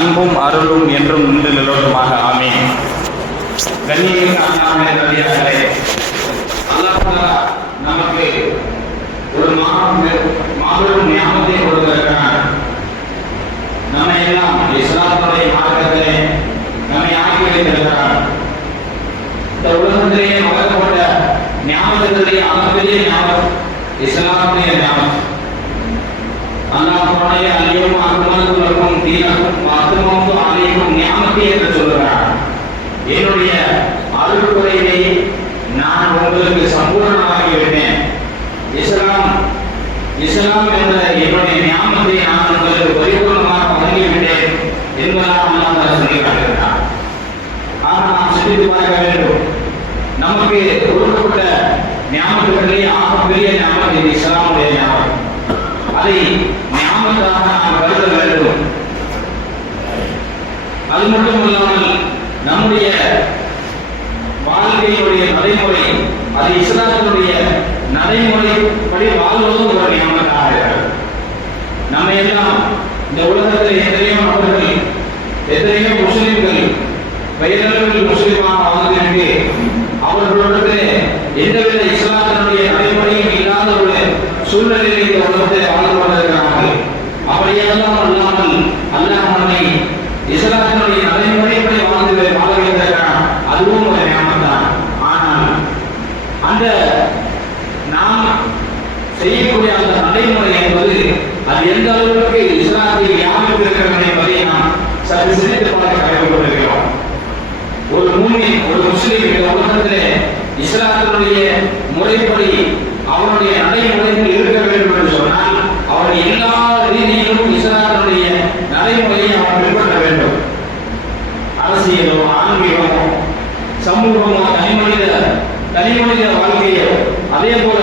அன்பும் அருளும் என்றும் நின்று நிலவட்டுமாக. ஆமீன். கண்ணியமிக்க அல்லாஹ்வுடைய நல்லடியார்களே, அல்லாஹ் நமக்கு ஒரு மாபெரும் ஞானத்தை கொடுத்திருக்கிறான். நம்மை எல்லாம் இஸ்லாமுடைய மார்க்கத்திலே நம்மை ஆக்கி வைத்திருக்கிறான். இந்த உலகத்திலேயே வழங்கப்பட்ட ஞாபகத்திலேயே அளப்பெரிய ஞாபகம் இஸ்லாமுடைய ஞாபகம். அல்லாஹ் குர்ஆனிலே அல்-யௌம அக்மல்து லக்கும் தீனக்கும் வ அத்மம்து அலைக்கும் நிஅமதி என்று சொல்கிறார். என்னுடைய அருள்குறையை நான் உங்களுக்கு சம்பூர்ணமாக்கிவிட்டேன். இஸ்லாம் என்ற என்னுடைய நியாமத்தை நான் உங்களுக்கு பரிபூர்ணமாக வழங்கிவிட்டேன் என்பதாக அல்லாஹ் சொல்லி காட்டுகிறார். ஆக நாம் சிந்தித்து பார்க்க வேண்டும். நமக்கு கொடுக்கப்பட்ட ஞாபகத்திலேயே ஆகப்பெரிய ஞாபகம் இது இஸ்லாமுடைய ஞாபகம். அதை ஞாபகமாக நாம் கருத வேண்டும். அது மட்டுமல்லாமல் நம்முடைய வாழ்க்கையுடைய நடைமுறை அது இஸ்லாத்தினுடைய நடைமுறைப்படி வாழ்வதும் ஒரு ஞாபகமாக இருக்கிறது. நம்ம எல்லாம் இந்த உலகத்தில் எத்தனையோ நபர்கள் எத்தனையோ முஸ்லிம்கள் பெயரளவில் முஸ்லிமாக வாழ்ந்திருக்கு. அவர்களுடைய எந்தவித இஸ்லாத்தினுடைய நடைமுறையும் இல்லாத ஒரு சூழ்நிலையில் இந்த உலகத்தை வாழ்ந்து கொண்டிருக்கிறார்கள். அப்படியெல்லாம் அல்லாமல் அல்லாஹ் நம்மை இஸ்லாத்தினுடைய நடைமுறைப்படி வாழ வைத்திருக்கிறான். அதுவும் ஒரு ஞாபகம் தான். ஆனால் அந்த நாம் செய்யக்கூடிய அந்த நடைமுறை என்பது அது எந்த அளவுக்கு இஸ்லாத்தை வியாபித்திருக்கிறது என்பதை நாம் சற்று சிந்தித்து பார்க்க கடமைப்பட்டிருக்கிறோம். ஒரு மூமின் ஒரு முஸ்லிம் இந்த உலகத்திலே இஸ்லாத்தினுடைய முறைப்படி அவனுடைய நடைமுறைகள் இருக்க வேண்டும் என்று சொன்னால் அவன் எல்லா ரீதியிலும் இஸ்லாத்தினுடைய நடைமுறையை அவன் பின்பற்ற வேண்டும். அரசியலோ ஆன்மீகமோ சமூகமோ தனிமனித வாழ்க்கையோ அதே போல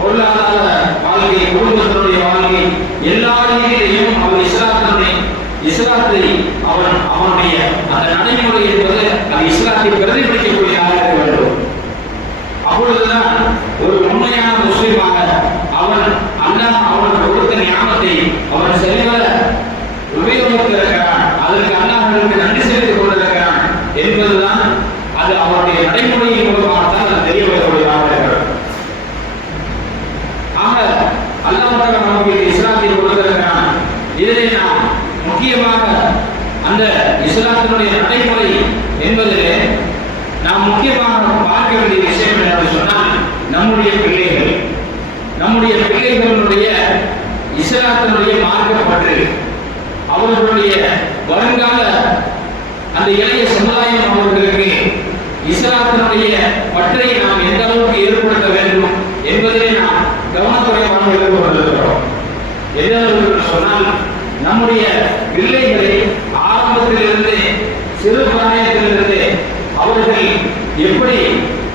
பொருளாதார வாழ்க்கை குடும்பத்தினுடைய வாழ்க்கை எல்லா ரீதியிலையும் அவன் இஸ்லாத்தை அவனுடைய அந்த நடைமுறை என்பது அது இஸ்லாத்தை பிரதிபலிக்கக்கூடியதாக இருக்க வேண்டும். அப்பொழுதுதான் ஒரு உண்மையான முஸ்லிமாக அவன் அல்லாஹ் அவனுக்கு கொடுத்த ஞானத்தை அவன் சரிவர உபயோகித்திருக்கிறான். அதற்கு அல்லாஹ்விற்கு நன்றி செலுத்திக் கொண்டிருக்கிறான் என்பதுதான் அது அவருடைய நடைமுறையின் மூலமாகத்தான் அது தெரிய வரக்கூடியதாக இருக்கிறது. ஆக அல்லாஹ் நமக்கு இஸ்லாத்தை கொடுத்திருக்கிறான். இதிலே நாம் முக்கியமாக அந்த இஸ்லாத்தினுடைய நடைமுறை என்பதிலே நாம் முக்கியமாக பார்க்க வேண்டிய விஷயம் என்னன்னு சொன்னால் நம்முடைய பிள்ளைகளுடைய இஸ்லாத்தினுடைய மார்க்கப்பற்று அவர்களுடைய வருங்கால அந்த இளைய சமுதாயம் அவர்களுக்கு இஸ்லாத்தினுடைய பற்றை நாம் எந்த அளவுக்கு ஏற்படுத்த வேண்டும் என்பதிலே நாம் கவனக்குறைவாக இருந்து கொண்டிருக்கிறோம். எந்த அளவுக்கு சொன்னால் நம்முடைய பிள்ளைகளை ஆரம்பத்திலிருந்து சிறு பிராயத்திலிருந்து அவர்கள் எப்படி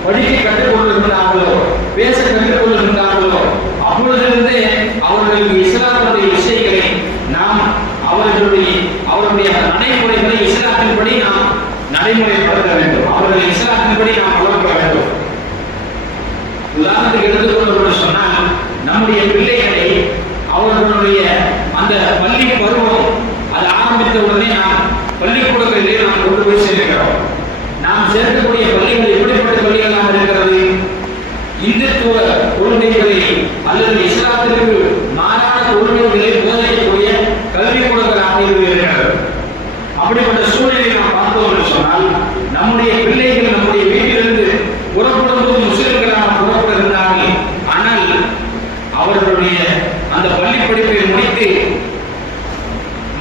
படிக்க கற்றுக்கொண்டிருந்தார்களோ பேச கற்றுக்கொண்டிருந்தார்களோ அப்பொழுதிலிருந்தே அவர்களுக்கு இஸ்லாத்தினுடைய விஷயங்களை நாம் அவருடைய நடைமுறைகளை இஸ்லாத்தின்படி நாம் நடைமுறைப்படுத்த வேண்டும். அவர்கள் இஸ்லாத்தின்படி நாம் வளர்க்க வேண்டும். உதாரணத்துக்கு எடுத்துக்கொள்ள சொன்னால் நம்முடைய பிள்ளைகளை அவர்களுடைய அந்த பள்ளி பருவம் அது ஆரம்பித்த உடனே நாம் பள்ளிக்கூடங்களிலே நாம் கொண்டு போய் சேர்க்கிறோம். நாம் சேர்க்கக்கூடிய பள்ளிகள் எப்படிப்பட்ட பள்ளிகளாக இருக்கிறது? இந்துத்துவ கொள்கைகளை அல்லது இஸ்லாத்திற்கு மாறான கொள்கைகளை போதிக்கக்கூடிய கல்விக்கூடங்களாக இருக்கிறது. அப்படிப்பட்ட சூழ்நிலை நாம் பார்த்தோம் என்று சொன்னால் நம்முடைய பிள்ளைகள் நம்முடைய வீட்டிலிருந்து புறப்படும் போது முஸ்லிம்களாக புறப்படுகிறார்கள். ஆனால் அவர்களுடைய அந்த பள்ளி படிப்பை முடித்து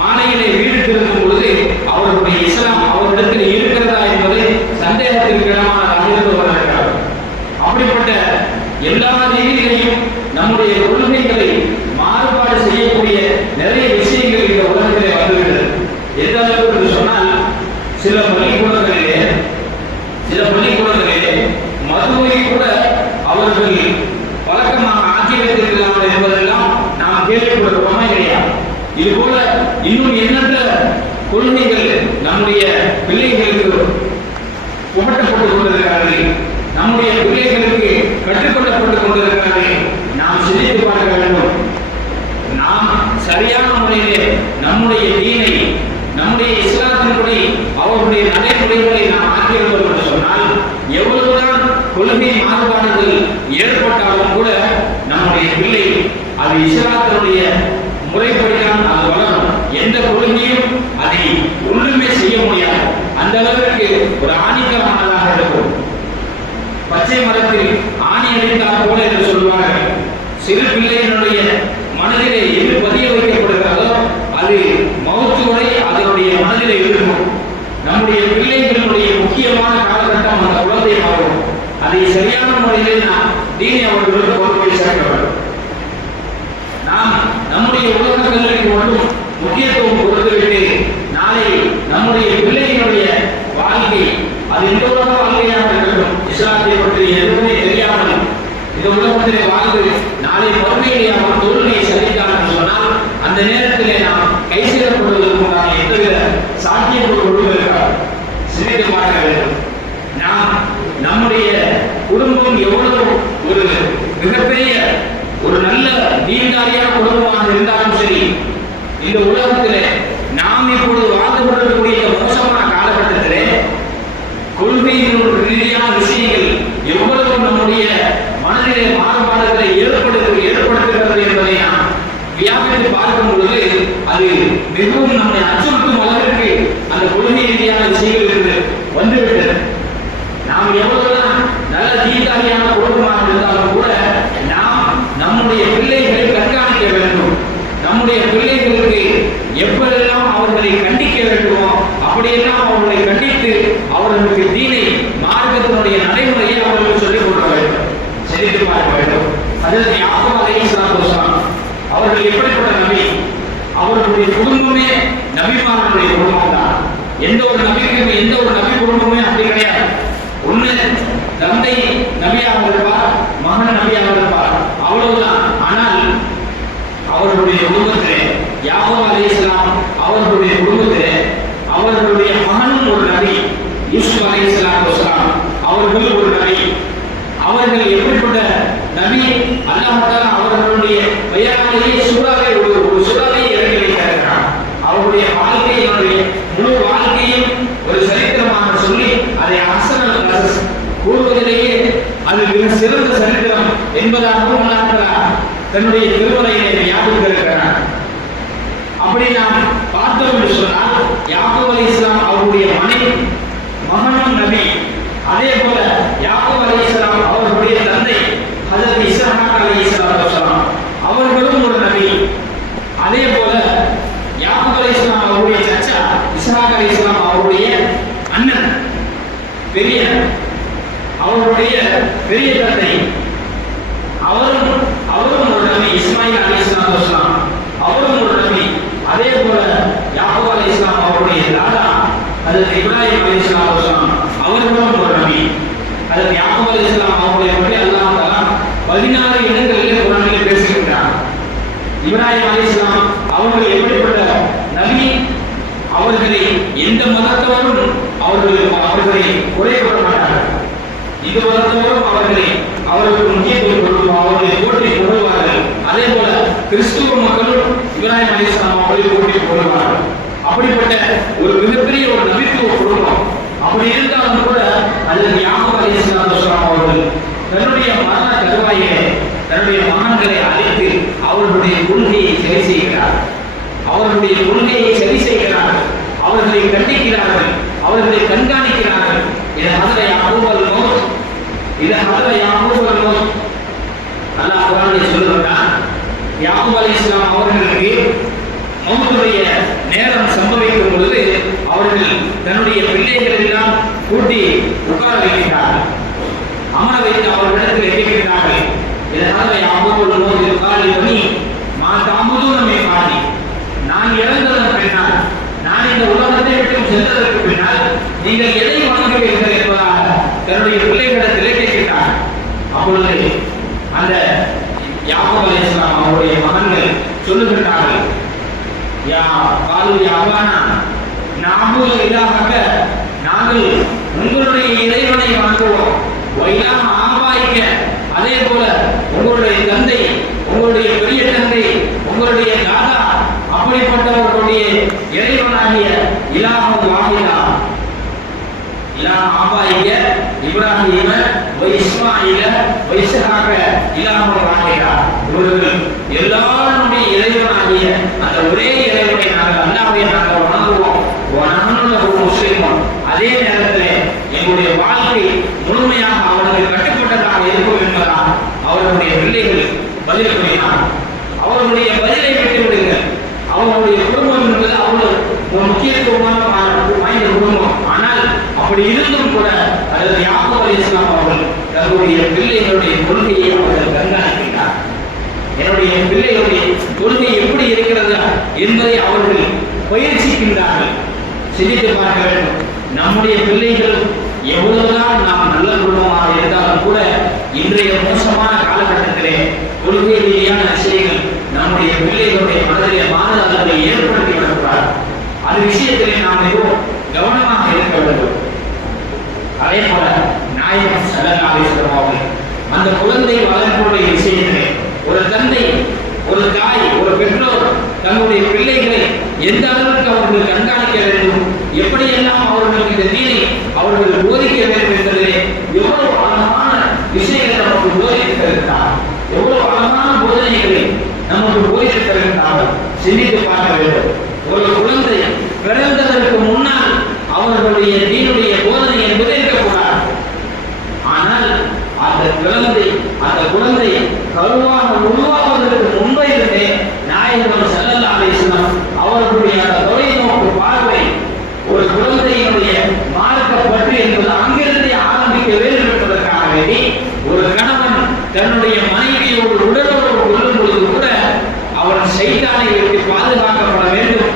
மாலையிலே வீடு திரும்பும் பொழுது அவர்களுடைய இஸ்லாம் அவரிடத்தில் இருக்கிறதா என்பதை சந்தேகத்திற்கு இடமானதாக இருந்து வருகிறார். அப்படிப்பட்ட எல்லா ரீதியிலையும் நம்முடைய கொள்கைகளை மாறுபாடு செய்யக்கூடிய நிறைய விஷயங்கள் இந்த உலகத்திலே வந்துவிட்டது. எந்த அளவுக்கு சொன்னால் சில பள்ளிக்கூடங்களிலே மதுவை கூட அவர்கள் வழக்கமாக ஆட்சி வைத்திருக்கிறார்கள் என்பதெல்லாம் நாம் கேள்விப்படுறோமா இல்லையா? இது போல இன்னும் எண்ணற்ற கொள்கைகள் நம்முடைய பிள்ளைகளுக்கு புகட்டப்பட்டுக் கொண்டிருக்கிறார்கள். நம்முடைய பிள்ளைகளுக்கு கற்றுக்கொள்ளப்பட்டுக் கொண்டிருக்கிறார்கள். நாம் சிந்தித்து பார்க்க வேண்டும். நாம் சரியான முறையிலே நம்முடைய தீனை நம்முடைய சொன்னபடி அவர்களுடைய நடைமுறைகளை நாம் ஆக்கியிருந்தோம் என்று சொன்னால் எவ்வளவுதான் கொள்கை மாறுபாடுகள் ஏற்பட்டாலும் கூட நம்முடைய பிள்ளை அது இஸ்லாத்தினுடைய முறைப்படிதான் அது வளரும். எந்த கொள்கையும் அதை ஒன்றுமே செய்ய முடியாது. அந்த அளவிற்கு ஒரு ஆணிக்கமானதாக இருக்கும். பச்சை மரத்தில் ஆணி அடித்தார் போல என்று சொல்வார்கள். சிறு பிள்ளையினுடைய மனதிலே எது பதிய வைக்கப்படுகிறதோ அது மௌத்து வரை அதனுடைய மனதிலே இருக்கும். நம்முடைய பிள்ளைகளுடைய முக்கியமான காலகட்டம் அந்த குழந்தை ஆகும். அதை சரியான முறையில் நாம் தீனி அவர்களுக்கு கொண்டு போய் சேர்க்க வேண்டும். நாம் நம்முடைய உலக கல்விக்கு மட்டும் முக்கியத்துவம் கொடுத்துவிட்டு நாளை நம்முடைய பிள்ளைகளுடைய வாழ்க்கை அது இந்த உலக வாழ்க்கையாக இருக்கட்டும். இஸ்லாத்தை பற்றி எதுவுமே தெரியாமல் இந்த உலகத்திலே வாழ்ந்து நாளை மறுமையை அவர் தொழுகையை சந்தித்தார் என்று சொன்னால் அந்த நேரத்திலே நாம் கை செய்யப்படுவதற்குண்டான எந்தவித சாத்தியங்கள் கொடுத்திருக்கிறார். சிந்தித்து பார்க்க வேண்டும். நாம் நம்முடைய குடும்பம் எவ்வளவு ஒரு மிகப்பெரிய ஒரு நல்ல நீண்டாரியான குடும்பமாக இருந்தாலும் சரி, இந்த உலகத்திலே நாம் இப்பொழுது வாழ்ந்து கொண்டிருக்கக்கூடிய இந்த மோசமான காலகட்டத்திலே கொள்கையின் ரீதியான விஷயங்கள் எவ்வளவு நம்முடைய மனதிலே மாறுபாடுகளை ஏற்படுத்துகிறது என்பதை நாம் வியாபித்து பார்க்கும் பொழுது அது மிகவும் நம்மை அச்சுறுத்தும் அளவிற்கு அந்த கொள்கை ரீதியான விஷயங்கள் வந்துவிட்டது. நாம் எவ்வளவுதான் நல்ல தீதாரியான குடும்பமாக இருந்தாலும் கூட நாம் நம்முடைய பிள்ளைகளை கண்காணிக்க வேண்டும். நம்முடைய பிள்ளைகளுக்கு எப்பெல்லாம் அவர்களை கண்டிக்க வேண்டுமோ அப்படியெல்லாம் அவர்களை கண்டித்து அவர்களுக்கு தீனை மார்க்கத்தினுடைய நடைமுறையை அவர்களுக்கு சொல்லிக் கொடுக்க வேண்டும். சிந்தித்து பார்க்க வேண்டும். அதற்கு யாக்கூப் அலைஹிஸ்ஸலாத்து வஸலாம் அவர்கள் எப்படிப்பட்ட நபி? அவர்களுடைய குடும்பமே நபிமார்களுடைய குடும்பம் தான். எந்த ஒரு நபிக்கும் எந்த ஒரு நபி குடும்பமே அப்படி கிடையாது. ஒண்ணு தந்தை நபியாக இருப்பார், மகன் நபியாக இருப்பார், அவ்வளவுதான். ஆனால் அவர்களுடைய குடும்பத்திலே யாக்கூப் அலைஹிஸ்ஸலாம் அவர்களுடைய குடும்பத்திலே அவர்களுடைய மகனும் ஒரு நபி, யூசுப் அலைஹிஸ்ஸலாத்து வஸலாம் அவர்கள் ஒரு நபி. அவர்கள் எப்படிப்பட்ட நபி? அல்லாஹ் தஆலா அவர்களுடைய பெயராலேயே சூறாவை ஒரு சூறாவை இறங்கி வைத்திருக்கிறார். அவருடைய வாழ்க்கையினுடைய முழு வாழ்க்கையும் ஒரு சரித்திரமாக சொல்லி அதை அஹ்ஸனுல் கஸஸ் கூறுவதிலேயே அது மிக சிறந்த சரித்திரம் என்பதாகவும் அல்லாஹ் தஆலா தன்னுடைய திருமறையிலே ஞாபகப்படுத்துகிறார். அப்படி நாம் பார்த்தோம் என்று சொன்னால் யாக்கூப் அலைஹிஸ்ஸலாம் அவருடைய மகனும் நபி. அதே போல யாக்கூப் அலைஹிஸ்ஸலாம் அவர்களுடைய தந்தை ஹஜ்ரத் இஸ்ஹாக் அலைஹிஸ்ஸலாத்து வஸலாம் அவர்களும் ஒரு நபி. அதே போல யாக்கூப் அலைஹிஸ்ஸலாம் அவருடைய சச்சா இஸ்ஹாக் அலைஹிஸ்ஸலாம் அவருடைய அண்ணன் பெரிய அவருடைய பெரிய தந்தை அவரும் ஒரு நபி. இஸ்மாயில் அலைஹிஸ்ஸலாத்து வஸலாம் அவரும் ஒரு நபி. அதே போல யாக்கூப் அலைஹிஸ்ஸலாம் அவருடைய தாத்தா ஹஜ்ரத் இப்ராஹிம் அலைஹிஸ்ஸலாத்து வஸலாம் அவர்களும் ஒரு நபி. ஹஜ்ரத் யாக்கூப் அலைஹிஸ்ஸலாம் அவர்களை பற்றி அல்லாஹ் தஆலா 16 இடங்களிலே குர்ஆனிலே பேசுகிறார். இப்ராஹிம் அலைஹிஸ்ஸலாம் அவர்கள் எப்படிப்பட்ட நபி? அவர்களை எந்த மதத்தவரும் அவர்களை குறைபட மாட்டார்கள். இந்த மதத்தவரும் அவர்களுக்கு முக்கியத்துவம் கொடுக்கும், அவர்களை போற்றி கொள்வார்கள். அதே போல கிறிஸ்துவ மக்களும் இப்ராஹிம் அலைஹிஸ்ஸலாம் அவர்களை போற்றி கொள்வார்கள். அப்படிப்பட்ட ஒரு மிகப்பெரிய ஒரு நபித்துவ குடும்பம். அப்படி இருந்தாலும் கூட அதில் யாக்கூப் அலைஹிஸ்ஸலாத்து வஸலாம் அவர்கள் தன்னுடைய மரண தருவாயிலே தன்னுடைய மகன்களை அழைத்து அவர்களுடைய கொள்கையை சரி செய்கிறார்கள். அவர்களை கண்டிக்கிறார்கள், அவர்களை கண்காணிக்கிறார்கள். இது ஹதரத் யாக்கூப் அல்-மௌத். அல்லாஹ் குர்ஆனிலே சொல்லுகிறான், யாக்கூப் அலைஹிஸ்ஸலாம் அவர்களுக்கு மௌத்துடைய நேரம் சம்பவிக்கும் பொழுது அவர்கள் தன்னுடைய பிள்ளைகளை எல்லாம் கூட்டி உட்கார வைக்கிறார்கள். அமர வைத்து அவர்களிடத்தில் கேட்கிறார்கள், இதனால யாக்கூப் அல்-மௌத் காலி பனி மா தஅமுதுன மின் பாதி. நான் இறந்ததன் பின்னால், நான் இந்த உலகத்தை விட்டு சென்றதற்கு பின்னால் நீங்கள் எதை வணங்குவீர்கள் என்பதாக தன்னுடைய பிள்ளைகளிடத்திலே கேட்கிறார். அப்பொழுது அந்த யாக்கூப் அலைஹிஸ்ஸலாம் அவருடைய மகன்கள் சொல்லுகிறார்கள், யா காலு யா அபானா நஅபுது இலாஹக, நாங்கள் உங்களுடைய இறைவனை வணங்குவோம். வைலாஹ ஆபாயிக்க, அதே போல உங்களுடைய தந்தை, உங்களுடைய பெரிய தந்தை, உங்களுடைய தாதா அப்படிப்பட்டவர்களுடைய இறைவனாகிய இலாஹன் வாஹிதா, இலாஹ ஆபாயிக இப்ராஹீம வ இஸ்மாயில வ இஸ்ஹாக இலாஹன் வாஹிதா. இவர்கள் எல்லாருடைய இறைவனாகிய அந்த ஒரே இறைவனை நாங்கள் அல்லாஹ்வை நாங்கள் வணங்குவோம். முஸ்லிமும் அதே நேரத்தில் எங்களுடைய வாழ்க்கை முழுமையாக அவர்களுக்கு கட்டுப்பட்டதாக இருக்கும் என்பதால் அவர்களுடைய பிள்ளைகள் பதில் கூறினார். அவர்களுடைய பதிலை விட்டு விடுங்கள். அவர்களுடைய குடும்பம் என்பது அவ்வளவு முக்கியத்துவமான வாய்ந்த குடும்பம். ஆனால் அப்படி இருந்தும் கூட அல்லது யாக்கூப் அலைஹிஸ்ஸலாம் அவர்கள் தங்களுடைய பிள்ளைகளுடைய கொள்கையை அவர்கள் கண்காணிக்கிறார். என்னுடைய பிள்ளைகளுடைய கொள்கை எப்படி இருக்கிறது என்பதை அவர்கள் பயிற்சிக்கின்றார்கள். சிந்தித்து பார்க்க வேண்டும். நம்முடைய பிள்ளைகள் எவ்வளவுதான் நாம் நல்ல குடும்பமாக இருந்தாலும் கூட இன்றைய மோசமான காலகட்டத்திலே கொள்கை ரீதியான விஷயங்கள் நம்முடைய பிள்ளைகளுடைய மனதிலே மாறுதல்களை ஏற்படுத்தி விடக்கூடாது. அது விஷயத்திலே நாம் மிகவும் கவனமாக இருக்க வேண்டும். அதே போல நாயகம் ஸல்லல்லாஹு அலைஹி வஸல்லம் அவர்கள் அந்த குழந்தை வளர்ப்புடைய விஷயத்திலே ஒரு தந்தை, ஒரு தாய், ஒரு பெற்றோர் தங்களுடைய பிள்ளைகளை எந்த அளவுக்கு அவர்கள் கண்காணிக்க வேண்டும், எப்படியெல்லாம் அவர்களுக்கு இந்த தீனை அவர்கள் போதிக்க வேண்டும் என்பதிலே எவ்வளவு அழகான விஷயங்களை நமக்கு போதித்திருக்கிறார், எவ்வளவு அழகான போதனைகளை நமக்கு போதித்திருக்கிறார்கள். சிந்தித்து பார்க்க வேண்டும். ஒரு குழந்தை பிறந்ததற்கு முன்னால் அவர்களுடைய தீனுடைய போதனை என்பது இருக்கக்கூடாது. ஆனால் அந்த குழந்தை கருவாக உருவாவதற்கு முன்பே இருந்தே நாயகம் ஸல்லல்லாஹு அலைஹி வஸல்லம் அவர்களுடைய அந்த தொலைநோக்கு பார்வை ஒரு குழந்தையினுடைய மார்க்க பற்று என்பது அங்கிருந்தே ஆரம்பிக்க வேண்டும் என்பதற்காக வேண்டி ஒரு கணவன் தன்னுடைய மனைவியோடு உடலுறவு கொள்ளும் பொழுது கூட அவன் சைத்தானை விட்டு பாதுகாக்கப்பட வேண்டும்.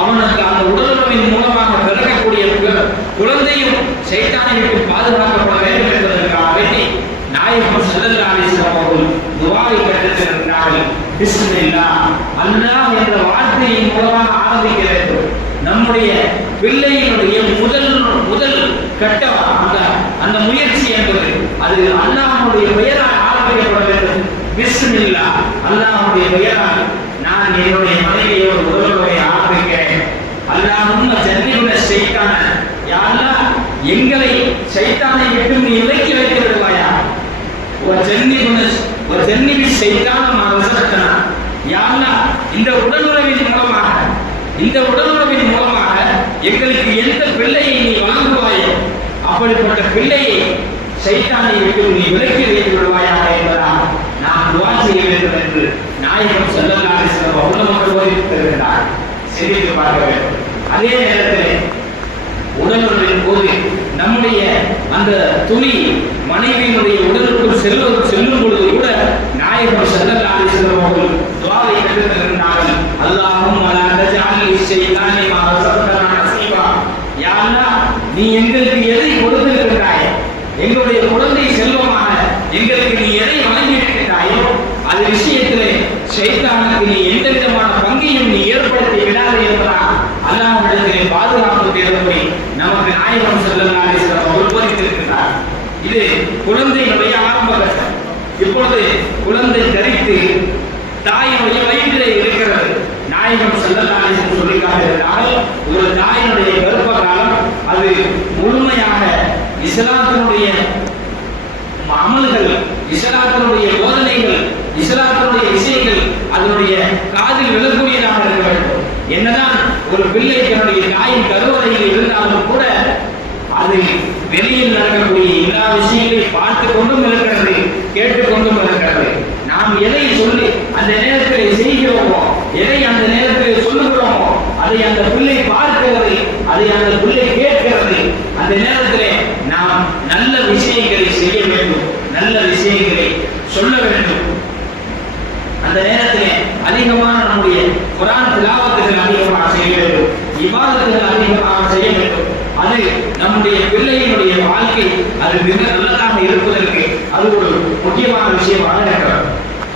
அவனுக்கு அந்த உடலுறவின் மூலமாக பிறக்கக்கூடிய குழந்தையும் சைத்தானை விட்டு பாதுகாக்கப்பட வேண்டும் என்பதற்காக வேண்டி நாயகம் ஸல்லல்லாஹு அலைஹி வஸல்லம் அவர்கள் துஆவை கற்றுத்தருகிறார்கள். பிஸ்மில்லாஹ், அல்லாஹ் என்ற வார்த்தையின் மூலமாக ஆரம்பிக்க வேண்டும். நம்முடைய பிள்ளையினுடைய முதல் கட்டம் அந்த முயற்சி என்பது அது அல்லாஹ்வுடைய பெயரால் ஆரம்பிக்கப்பட வேண்டும். பிஸ்மில்லாஹ், அல்லாஹ்வுடைய பெயரால் நான் என்னுடைய மனைவியோடு உறவுகளை ஆரம்பிக்கிறேன். அல்லாஹும்ம ஜன்னிப்னா ஷைத்தான, யா அல்லாஹ் எங்களை ஷைத்தானை விட்டு நீ விலக்கி வைத்து விடுவாயா. ஜன்னிபி ஷைத்தான மா ரஸக்தனா, யா அல்லாஹ் இந்த உடலுறவின் மூலமாக எங்களுக்கு எந்த பிள்ளையை நீ வழங்குவாயோ அப்படிப்பட்ட பிள்ளையை ஷைத்தானை விட்டு நீ விலக்கி வைத்து விடுவாயாக என்பதால் நாம் துஆ செய்ய வேண்டும் என்று நாயகம் ஸல்லல்லாஹு அலைஹி வஸல்லம் அவர்கள் போதித்திருக்கிறார். சிந்தித்து பார்க்க வேண்டும். அதே நேரத்தில் உடலுறவின் போது நம்முடைய அந்த துணி மனைவியினுடைய உடலுக்குள் செல்லும் பொழுது கூட நாயகம் ஸல்லல்லாஹு அலைஹி வஸல்லம் அவர்கள் துஆவை கற்றுத்தருகிறார்கள். அல்லாஹும்ம லா தஜஅல் லிஷைத்தானி மா ரஸக்தனா நஸீபா, யா அல்லாஹ் நீ எங்களுக்கு எதை கொடுத்திருக்கிறாய், எங்களுடைய குழந்தை செல்வமாக எங்களுக்கு நீ எதை வழங்கி இருக்கிறாயோ அது விஷயத்திலே ஷைத்தானுக்கு நீ எந்த விதமான பங்கையும் நீ ஏற்படுத்தி விடாது என்பதால் அல்லாஹ்விடத்திலே பாதுகாப்பு தேடும்படி நமக்கு நாயகம் ஸல்லல்லாஹு அலைஹி வஸல்லம் அவர்கள் போதித்திருக்கிறார். இது குழந்தையினுடைய ஆரம்ப கட்டம். இப்பொழுது குழந்தை தரித்து தாயினுடைய வயிற்றிலே இருக்கிறது. நாயகம் ஸல்லல்லாஹு அலைஹி வஸல்லம் சொல்லி காட்டுகிறார்கள், ஒரு தாயினுடைய கர்ப்ப காலம் அது முழுமையாக இஸ்லாத்தினுடைய அமல்கள், இஸ்லாத்தினுடைய போதனைகள், இஸ்லாத்தினுடைய விஷயங்கள் அதனுடைய காதில் விழக்கூடியதாக இருக்க வேண்டும். என்னதான் ஒரு பிள்ளை தன்னுடைய தாயின் கருவறையில் இருந்தாலும் கூட அது வெளியில் நடக்கக்கூடிய எல்லா விஷயங்களையும் பார்த்து கொண்டும் இருக்கிறது, கேட்டுக்கொண்டும் இருக்கிறது. நாம் எதை சொல்லி அந்த நேரத்தில் செய்கிறோமோ, எதை அந்த நேரத்தில் சொல்லுகிறோமோ அதை அந்த பிள்ளை பார்க்கிறது, அதை அந்த பிள்ளை கேட்கிறது. அந்த நேரத்தில் நாம் நல்ல விஷயங்களை செய்ய வேண்டும், நல்ல விஷயங்களை சொல்ல வேண்டும். அந்த நேரத்தில் அதிகமான நம்முடைய குர்ஆன் திலாவத்துகள் அதிகமாக செய்ய வேண்டும், இபாதத்துகள் அதிகமாக செய்ய வேண்டும். அது நம்முடைய பிள்ளையினுடைய வாழ்க்கை அது மிக நல்லதாக இருப்பதற்கு அது ஒரு முக்கியமான விஷயமாக இருக்கிறது.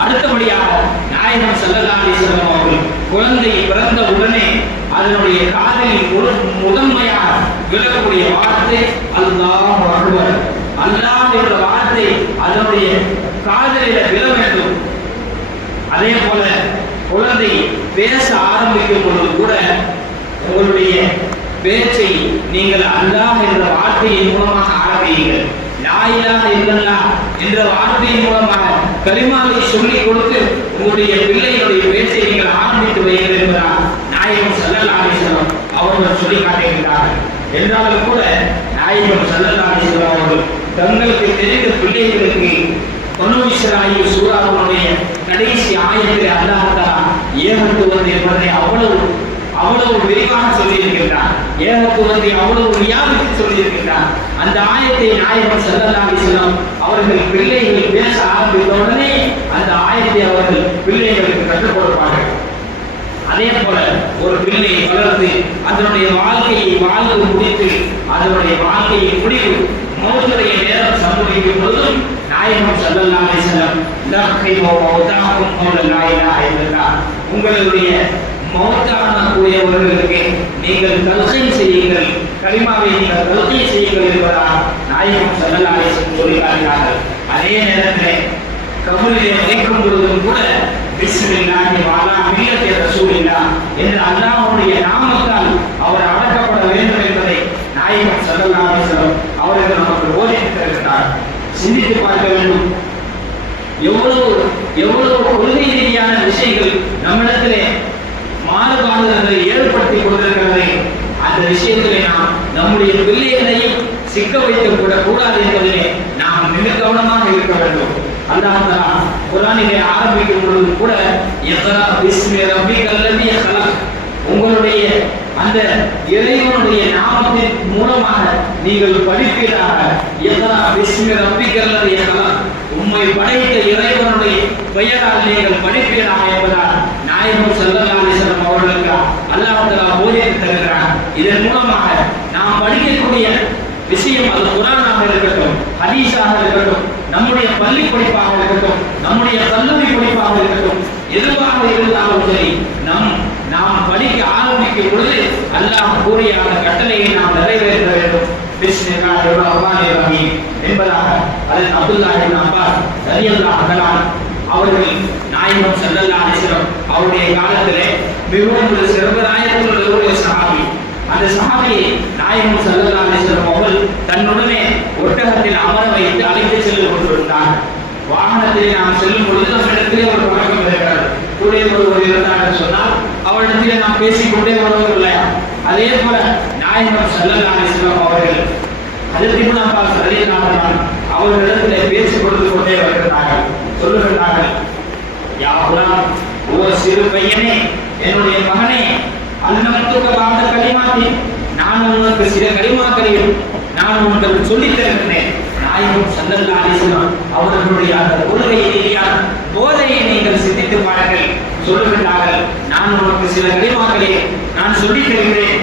அடுத்தபடியாக நாயகம் ஸல்லல்லாஹு அலைஹி வஸல்லம் அவர்கள் குழந்தை பிறந்த உடனே அதனுடைய காதில் முதன்மையாக விழக்கூடிய வார்த்தை அல்லாஹ் அக்பர். அல்லாஹ் என்ற வார்த்தை அதனுடைய காதலில் விழ வேண்டும். அதே போல குழந்தை பேச ஆரம்பிக்கும் பொழுது கூட உங்களுடைய பேச்சை நீங்கள் அல்லாஹ் என்ற வார்த்தையின் மூலமாக ஆரம்பியுங்கள். லா இலாஹ இல்லல்லாஹ் என்ற வார்த்தையின் மூலமாக கலிமாவை சொல்லிக் கொடுத்து உங்களுடைய பிள்ளைகளுடைய பேச்சை நீங்கள் ஆரம்பித்து வைங்கள் என்பதால் நாயகம் ஸல்லல்லாஹு அலைஹி வஸல்லம் அவர்கள் சொல்லி காட்டுகின்றார்கள். என்றாலும் கூட நாயகம் ஸல்லல்லாஹு அலைஹி வஸல்லம் அவர்கள் தங்களுக்கு தெரிந்த பிள்ளைகளுக்கு பனு இஸ்ராயீல் சூராவுடைய கடைசி ஆயத்திலே அல்லாஹ் தஆலா ஏகத்துவம் என்பதை அவ்வளவு விரிவாக சொல்லியிருக்கின்றார். ஏகத்துவத்தை அவ்வளவு வியாபித்து சொல்லியிருக்கின்றார். அந்த ஆயத்தை நாயகம் ஸல்லல்லாஹு அலைஹி வஸல்லம் அவர்கள் பிள்ளைகள் பேச ஆரம்பித்த உடனே அந்த ஆயத்தை அவர்கள் பிள்ளைகளுக்கு கற்றுக் கொடுப்பார்கள். அதே போல ஒரு பிள்ளை வளர்ந்து அதனுடைய வாழ்க்கையை வாழ்ந்து முடித்து அதனுடைய வாழ்க்கையை முடிவு மௌத்துடைய நேரம் சம்பவிக்கும் பொழுதும் நாயகம் ஸல்லல்லாஹு அலைஹி வஸல்லம் உங்களுடைய மௌத்தான கூடியவர்களுக்கு நீங்கள் தல்கீன் செய்யுங்கள், கலிமாவை நீங்கள் தல்கீன் செய்யுங்கள் என்பதால் நாயகம் ஸல்லல்லாஹு அலைஹி வஸல்லம் சொல்லி காட்டினார்கள். அதே நேரத்தில் கபூரிலே வைக்கும் பொழுதும் கூட பிஸ்மில்லாஹி வஅலா மில்லத்தி ரசூலில்லாஹ் என்ற அல்லாஹ்வுடைய நாமத்தால் அவர் அடக்கப்பட வேண்டும் என்பதை நாயகம் ஸல்லல்லாஹு அலைஹி வஸல்லம் அவர்கள் நமக்கு போதித்திருக்கிறார். சிந்தித்து பார்க்க வேண்டும். எவ்வளவு கொள்கை ரீதியான விஷயங்கள் நம்மிடத்திலே மாறுபாடுகளை ஏற்படுத்தி கொண்டிருக்கிறது. அந்த விஷயத்திலே நாம் நம்முடைய பிள்ளைகளையும் சிக்க வைத்துக் கூடாது என்பதிலே நாம் மிக கவனமாக இருக்க வேண்டும். அல்லாஹ் தஆலா குர்ஆனிலே ஆரம்பிக்கும் பொழுது கூட இக்ரா பிஸ்மி ரப்பிக்கல் லதீ ஹலக், உங்களுடைய அந்த இறைவனுடைய நாமத்தின் மூலமாக நீங்கள் படிப்பீராக. இக்ரா பிஸ்மி ரப்பிக்கல் லதீ ஹலக், உம்மை படைத்த இறைவனுடைய பெயரால் நீங்கள் படிப்பீராக என்பதால் நாயகம் ஸல்லல்லாஹு அலைஹி வஸல்லம் அவர்களுக்கு அல்லாஹ் தஆலா போதித்து தருகிறார். இதன் மூலமாக நாம் படிக்கக்கூடிய விஷயம் அது குர்ஆனாக இருக்கட்டும், ஹதீஸாக இருக்கட்டும், நம்முடைய பள்ளி படிப்பாக இருக்கட்டும், நம்முடைய கல்லூரி படிப்பாக இருக்கட்டும், எதுவாக இருந்தாலும் சரி நாம் படிக்க ஆரம்பிக்கும் பொழுது அல்லாஹ் கூறிய அந்த கட்டளையை நாம் நிறைவேற்ற வேண்டும். பிஸ்மில்லாஹிர் ரஹ்மானிர் ரஹீம் என்பதாக அதில் அப்துல்லாஹ் இப்னு அப்பாஸ் ரலியல்லாஹு அன்ஹு அவர்கள் நாயகம் ஸல்லல்லாஹு அலைஹி வஸல்லம் அவருடைய காலத்திலே மிகவும் ஒரு சிறந்தராயத்துள்ள ஒரு சஹாபி. அந்த சஹாபியை நாயகம் ஸல்லல்லாஹு அலைஹி வஸல்லம் அவர்கள் தன்னுடனே ஒட்டகத்தில் அமர வைத்து அழைத்து சென்று கொண்டிருந்தார். வாகனத்திலே நாம் செல்லும் பொழுது நம்மிடத்திலே ஒரு பழக்கம் இருக்கிறது. கூட ஒருவர் இருந்தார் என்று சொன்னால் அவரிடத்திலே நாம் பேசிக்கொண்டே வருவோம் இல்லையா? அதே போல நாயகம் ஸல்லல்லாஹு அலைஹி வஸல்லம் அவர்கள் ஹஜ்ரத் இப்னு அப்பாஸ் ரலியல்லாஹு அன்ஹு அவர்களிடத்திலே பேசிக் கொடுத்து கொண்டே வருகிறார்கள். சொல்லுகிறார்கள், யா குலாம், ஓ சிறு பையனே, என்னுடைய மகனே, அல்நம்துக பாத கலிமாத்தி, நான் உனக்கு சில கலிமாக்களையும் நான் உங்களுக்கு சொல்லித் தருகிறேன். நாயகம் ஸல்லல்லாஹு அலைஹி வஸல்லம் அவர்களுடைய அந்த கொள்கை ரீதியான போதையை நீங்கள் சிந்தித்து பாருங்கள். சொல்லுகிறார்கள், நான் உனக்கு சில கலிமாக்களை நான் சொல்லித் தருகிறேன்.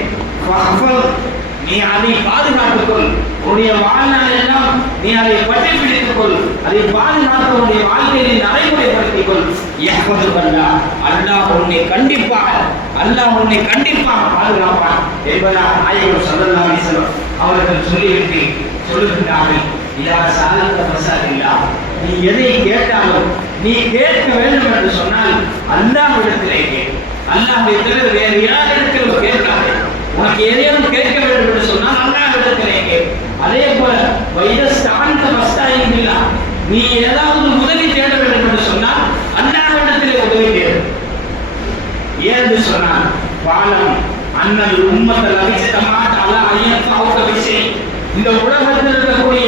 நீ அதை பாதுகாத்துக் கொள். உன்னுடைய வாழ்நாள் எல்லாம் நீ அதை பற்றி பிடித்துக் கொள். அதை பாதுகாத்து உன்னுடைய வாழ்க்கையை நடைமுறைப்படுத்திக் கொள். அல்லாஹ் உன்னை கண்டிப்பாக பாதுகாப்பான் என்பதாக நாயகம் ஸல்லல்லாஹு அலைஹி வஸல்லம் அவர்கள் சொல்லிவிட்டு சொல்லுகின்றார்கள், இதா சாலத்த மஸாலில்லா, நீ எதை கேட்டாலும் நீ கேட்க வேண்டும் என்று சொன்னால் அல்லாஹ்விடத்திலே கேள். அல்லாஹ்வை தவிர வேறு யாரிடத்திலும் கேட்காதே. உனக்கு ஏதேனும் கேட்க வேண்டும் என்று சொன்னால் அல்லாஹ்விடத்திலே கேள். அதே போல வைதஸ்தாந்த மஸ்தாயின் பில்லா, நீ ஏதாவது உதவி தேட வேண்டும் என்று சொன்னால் அல்லாஹ்விடத்திலே உதவி தேடு. ஏன்னு சொன்னால் பாலம் அன்னல் உம்மத்தல் அபிஷேகமாட் அலா ஐயஃபௌக விஷய், இந்த உலகத்தில் இருக்கக்கூடிய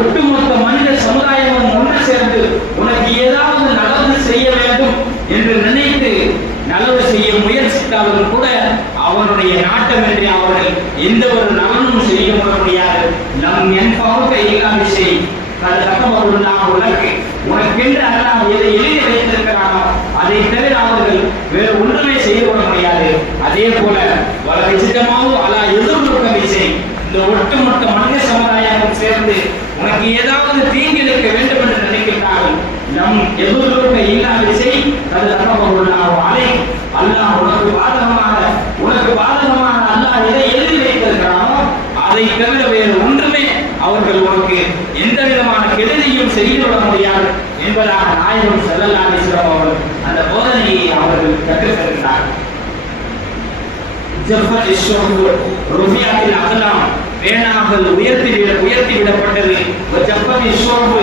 ஒட்டுமொத்த மனித சமுதாயமும் ஒன்று சேர்ந்து உனக்கு ஏதாவது நல்லது செய்ய வேண்டும் என்று நினைத்து நல்லது செய்ய முயற்சித்தாலும் கூட அவனுடைய நாட்டம் என்று அவர்கள் எந்த ஒரு நலனும் செய்ய முடியாது. நம் என்பவக இல்லா விஷயம் உனக்கென்று அல்லாஹ் எதை எழுதி வைத்திருக்கிறானோ அதை தவிர அவர்கள் வேறு ஒன்றுமே செய்து கொள்ள முடியாது. அதே போல வல விசிதமாவும் அல்லா எதிர்நோக்க விஷயம், இந்த ஒட்டுமொத்த மனித சமுதாயமும் சேர்ந்து உனக்கு ஏதாவது தீங்கிழைக்க வேண்டும் என்று நினைக்கின்றார்கள். நம் எதிர்நோக்க இல்லா விஷயம் அது அலை அல்லாஹ் உனக்கு பாதகமான அல்லாஹ் எதை எழுதி வைத்திருக்கிறானோ அதை தவிர வேறு ஒன்றுமே அவர்கள் உனக்கு எந்த விதமான கெடுதியும் செய்துவிட முடியாது என்பதாக நாயகம் ஸல்லல்லாஹு அலைஹி வஸல்லம் அவர்கள் அந்த போதனையை அவர்கள் கற்றுத் தருகிறார்கள். ஜஃபத் இஸ்ஸுஹு ருஃபியத்தில் அக்லாம் பேனாக்கள் உயர்த்தி விடப்பட்டது. ஜஃபத் இஸ்ஸுஹு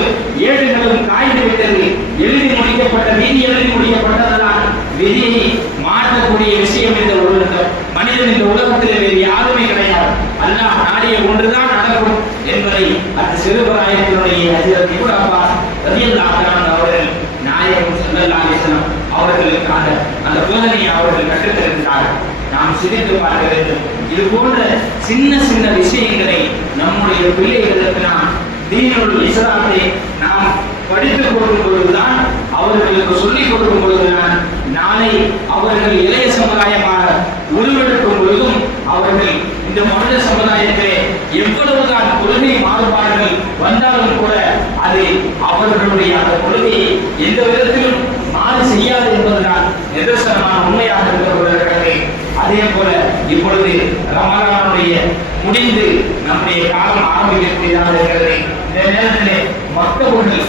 ஏடுகளும் காய்ந்து விட்டது. எழுதி முடிக்கப்பட்ட விதி எழுதி முடிக்கப்பட்டதெல்லாம் விதியை மாற்றக்கூடிய விஷயம் இந்த உலகம். மனிதன் இந்த உலகத்தில் வேறு யாருமே கிடையாது. அல்லாஹ் நாடிய ஒன்றுதான் நடக்கும் என்பதை அந்த சிறுபிராயத்தினுடைய ஹஜ்ரத் இப்னு அப்பாஸ் ரலியல்லாஹு அன்ஹு அவர்கள் நாயகம் ஸல்லல்லாஹு அலைஹி வஸல்லம் அவர்களுக்காக அந்த போதனையை அவர்கள் கற்றுத்தருகிறார்கள். நாம் சிந்தித்து பார்க்க வேண்டும். இது போன்ற சின்ன சின்ன விஷயங்களை நம்முடைய பிள்ளைகளுக்கு நாம் தீனுல் இஸ்லாத்தை நாம் படித்துக் கொடுக்கும் பொழுதுதான், அவர்களுக்கு சொல்லிக் கொடுக்கும் பொழுதுதான், நாளை அவர்கள் இளைய சமுதாயமாக உருவெடுக்கும் பொழுதும் அவர்கள் இந்த மனித சமுதாயத்திலே எவ்வளவுதான் கொள்கை மாறுபாடுகள் வந்தாலும் கூட அது அவர்களுடைய அந்த கொள்கையை எந்த விதத்திலும் மாறு செய்யாது என்பதுதான் நிதர்சனமான உண்மையாக இருக்கிறது. அதே போல இப்பொழுது ரமலானுடைய முடிந்து நம்முடைய காலம் ஆரம்பிக்கக்கூடியதாக இருக்கிறது. இந்த நேரத்திலே மற்றவர்கள்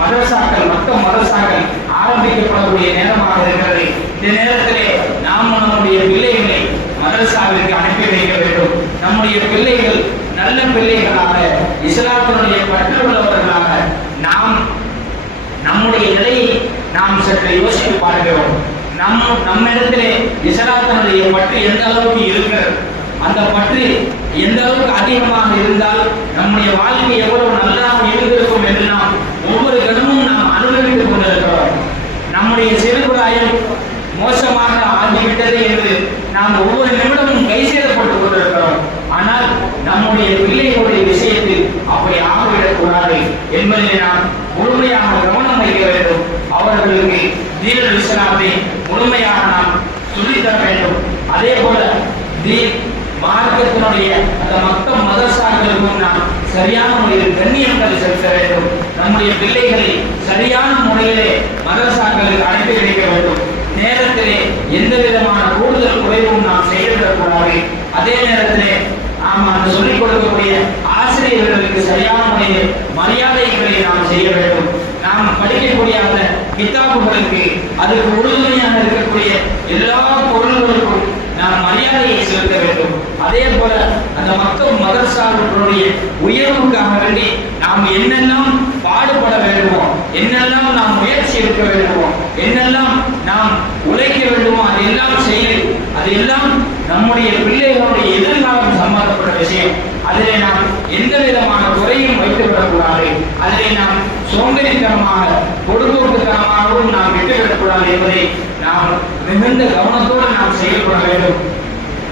மதரசாக்கள் ஆரம்பிக்கப்படக்கூடிய நேரமாக இருக்கிறது. இந்த நேரத்திலே நாம் நம்முடைய பிள்ளைகளை மதரசாவிற்கு அனுப்பி வைக்க வேண்டும். நம்முடைய பிள்ளைகள் நல்ல பிள்ளைகளாக இஸ்லாத்தினுடைய பற்றுள்ளவர்களாக நாம் நம்முடைய நிலையை நாம் சற்று யோசித்து பார்க்கிறோம். நம்மிடத்திலே இஸ்லாத்தினுடைய பற்று எந்த அளவுக்கு இருக்கிறது, அந்த பற்று எந்த அளவுக்கு அதிகமாக இருந்தால் நம்முடைய வாழ்க்கை எவ்வளவு நல்லாக இருந்திருக்கும் என்று நாம் ஒவ்வொரு கணமும் நாம் அனுபவித்துக் கொண்டிருக்கிறோம். நம்முடைய சிறுபிராயம் மோசமாக ஆகிவிட்டது என்று நாம் ஒவ்வொரு நிமிடமும் கை செய்யப்பட்டுக் கொண்டிருக்கிறோம். ஆனால் நம்முடைய பிள்ளைகளுடைய விஷயத்தில் அப்படி ஆகிவிடக்கூடாது என்பதை நாம் முழுமையாக கவனம் வைக்க வேண்டும். அவர்களுக்கு தீனுல் இஸ்லாத்தை முழுமையாக நாம் சொல்லித்தர வேண்டும். அதே போல மார்க்கத்தினுடைய அந்த மக்கள் மதரசாக்களுக்கும் நாம் சரியான முறையில் கண்ணியங்கள் செலுத்த வேண்டும். நம்முடைய பிள்ளைகளை சரியான முறையிலே மதரசாக்களுக்கு அனுப்பி வைக்க வேண்டும். நேரத்திலே எந்த விதமான கூடுதல் குறைவும் நாம் செய்துவிடக்கூடாது. அதே நேரத்திலே நாம் அந்த சொல்லிக் கொடுக்கக்கூடிய ஆசிரியர்களுக்கு சரியான முறையில் மரியாதைகளை நாம் செய்ய வேண்டும். நாம் படிக்கக்கூடிய அந்த கிதாபுகளுக்கு அதுக்கு உறுதுணையாக இருக்கக்கூடிய எல்லா பொருள்களுக்கும் நாம் மரியாதையை செலுத்த வேண்டும். அதே போல அந்த மக்கள் மதரசாவுடைய உயர்வுக்காக வேண்டி நாம் என்னெல்லாம் பாடுபட வேண்டுமோ, என்னெல்லாம் நாம் முயற்சி எடுக்க வேண்டுமோ, என்னெல்லாம் நாம் உழைக்க வேண்டுமோ அதெல்லாம் செய்து அதெல்லாம் நம்முடைய பிள்ளைகளுடைய எதிர்காலம் சம்பந்தப்பட்ட விஷயம். அதிலே நாம் எந்த விதமான குறையும் வைத்துவிடக்கூடாது. அதிலே நாம் சோம்பேறித்தனமாக பொடுபோக்குத்தனமாகவும் நாம் விட்டுவிடக்கூடாது என்பதை நாம் மிகுந்த கவனத்தோடு நாம் செயல்பட வேண்டும்.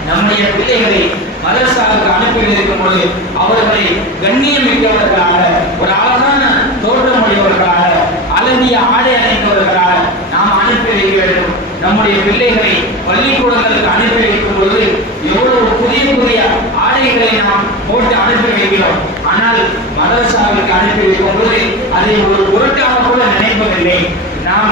நம்முடைய பிள்ளைகளை மதரசாவுக்கு அனுப்பி வைக்கும் பொழுது அவர்களை கண்ணியம் மிக்கவர்களாக, ஒரு அழகான தோற்றமுடையவர்களாக, அழகிய ஆடை அணிந்தவர்களாக நாம் அனுப்பி வைக்க வேண்டும். நம்முடைய பிள்ளைகளை பள்ளிக்கூடங்களுக்கு அனுப்பி வைக்கும் பொழுது எவ்வளவு புதிய புதிய ஆடைகளை நாம் போட்டு அனுப்பி வைக்கிறோம். ஆனால் மதரசாவிற்கு அனுப்பி வைக்கும் பொழுது அதை ஒரு பொருட்டாக கூட நினைப்பதில்லை. நாம்